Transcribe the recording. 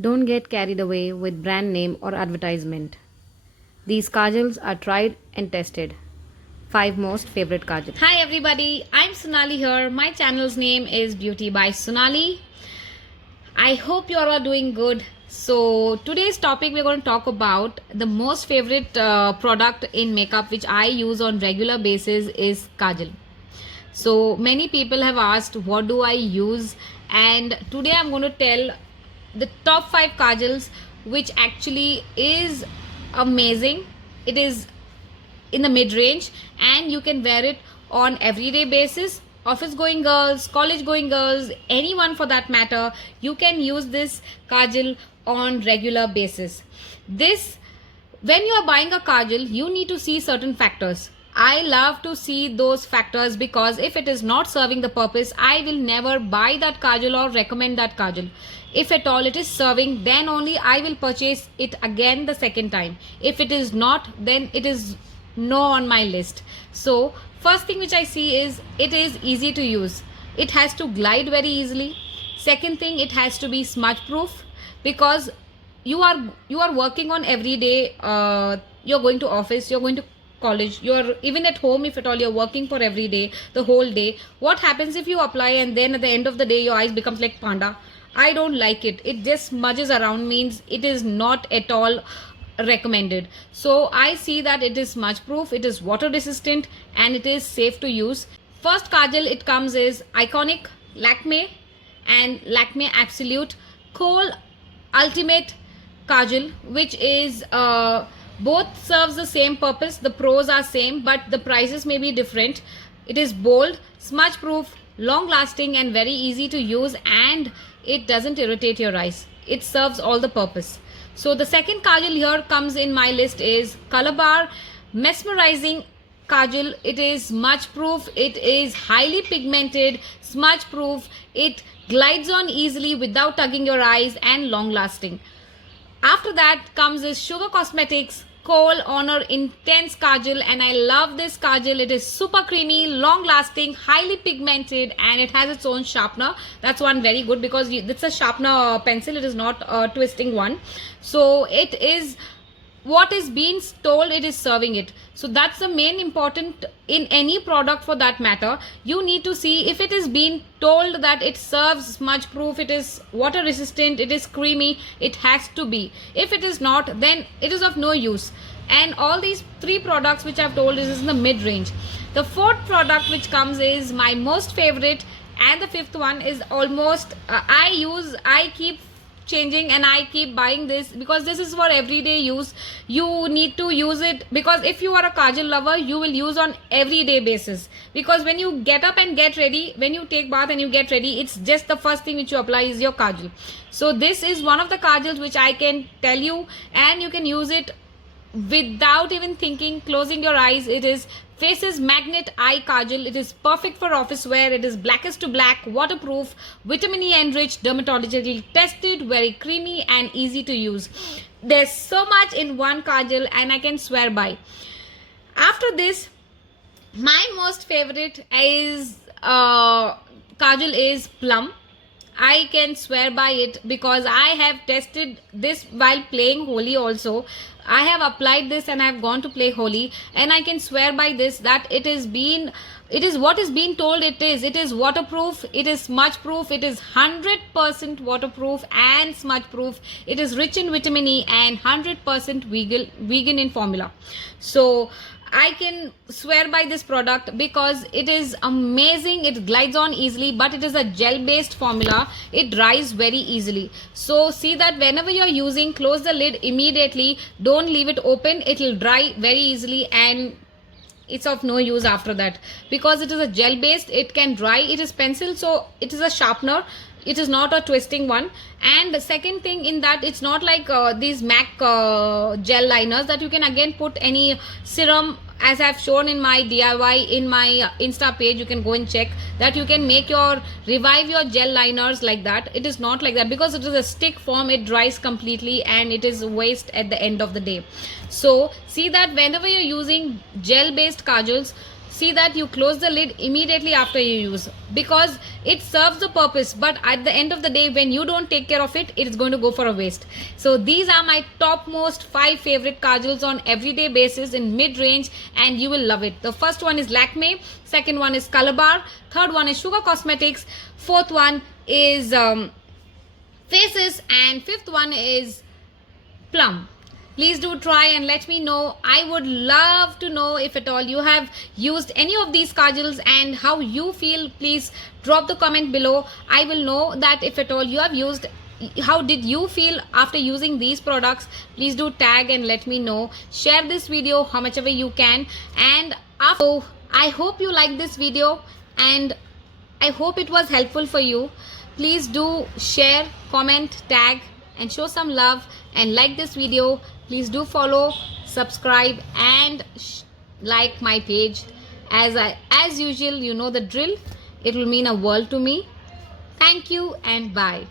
Don't get carried away with brand name or advertisement. These kajals are tried and tested. 5 most favorite kajal. Hi everybody, I'm Sonali here. My channel's name is Beauty by Sonali. I hope you all are doing good. So today's topic we're going to talk about the most favorite product in makeup which I use on regular basis is kajal. So many people have asked what do I use, and today I'm going to tell the top 5 kajals which actually is amazing. It is in the mid range and you can wear it on everyday basis. Office going girls, college going girls, anyone for that matter, you can use this kajal on regular basis. This, when you are buying a kajal, you need to see certain factors. I love to see those factors because if it is not serving the purpose, I will never buy that kajal or recommend that kajal. If at all it is serving, then only I will purchase it again the second time. If it is not, then it is no on my list. So first thing which I see is it is easy to use. It has to glide very easily. Second thing, it has to be smudge proof because you are working on every day. You're going to office, you're going to college, you're even at home. If at all you're working for every day, the whole day, what happens if you apply and then at the end of the day your eyes becomes like panda? I don't like it. It just smudges around, means it is not at all recommended. So I see that it is smudge proof, it is water resistant, and it is safe to use. First kajal it comes is Iconic Lakme and Lakme Absolute Kohl Ultimate Kajal, which is both serves the same purpose. The pros are same, but the prices may be different. It is bold, smudge proof, long lasting, and very easy to use, and it doesn't irritate your eyes. It serves all the purpose. So the second kajal here comes in my list is Colorbar Mesmerizing Kajal. It is smudge proof, it is highly pigmented, smudge proof, it glides on easily without tugging your eyes, and long lasting. After that comes this Sugar Cosmetics Kohl Honor Intense Kajal, and I love this kajal. It is super creamy, long lasting, highly pigmented, and it has its own sharpener. That's one very good because it's a sharpener pencil, it is not a twisting one. So it is what is being told, it is serving it. So that's the main important in any product for that matter. You need to see if it is being told that it serves smudge proof, it is water resistant, it is creamy, it has to be. If it is not, then it is of no use. And all these 3 products which I've told is in the mid range. The 4th product which comes is my most favorite, and the 5th one is almost I keep changing and I keep buying this because this is for everyday use. You need to use it because if you are a kajal lover, you will use on everyday basis, because when you get up and get ready, when you take bath and you get ready, it's just the first thing which you apply is your kajal. So this is one of the kajals which I can tell you, and you can use it without even thinking, closing your eyes. It is Faces Magnet Eye Kajal. It is perfect for office wear. It is blackest to black, waterproof, vitamin E enriched, dermatologically tested, very creamy and easy to use. There's so much in one kajal and I can swear by. After this, my most favorite is kajal is Plum. I can swear by it because I have tested this while playing Holi also. I have applied this and I have gone to play Holi, and I can swear by this that it is what is being told it is. It is waterproof, it is smudge proof, it is 100% waterproof and smudge proof. It is rich in vitamin E and 100% vegan in formula. So I can swear by this product because it is amazing. It glides on easily, but it is a gel based formula. It dries very easily. So see that whenever you're using, close the lid immediately. Don't leave it open. It will dry very easily and it's of no use after that, because it is a gel based. It can dry. It is pencil, so it is a sharpener. It is not a twisting one. And the second thing in that, it's not like these MAC gel liners that you can again put any serum, as I've shown in my DIY in my Insta page. You can go and check that you can make your revive your gel liners like that. It is not like that because it is a stick form. It dries completely and it is waste at the end of the day. So see that whenever you're using gel based kajals, see that you close the lid immediately after you use, because it serves the purpose, but at the end of the day when you don't take care of it, it's going to go for a waste. So these are my topmost 5 favorite kajals on everyday basis in mid range, and you will love it. The first one is Lakme, second one is Calabar, third one is Sugar Cosmetics, fourth one is Faces, and fifth one is Plum. Please do try and let me know. I would love to know if at all you have used any of these kajals and how you feel. Please drop the comment below. I will know that if at all you have used, how did you feel after using these products. Please do tag and let me know. Share this video how much ever you can, and after, I hope you like this video and I hope it was helpful for you. Please do share, comment, tag and show some love and like this video. Please do follow, subscribe and like my page. As usual, you know the drill. It will mean a world to me. Thank you and bye.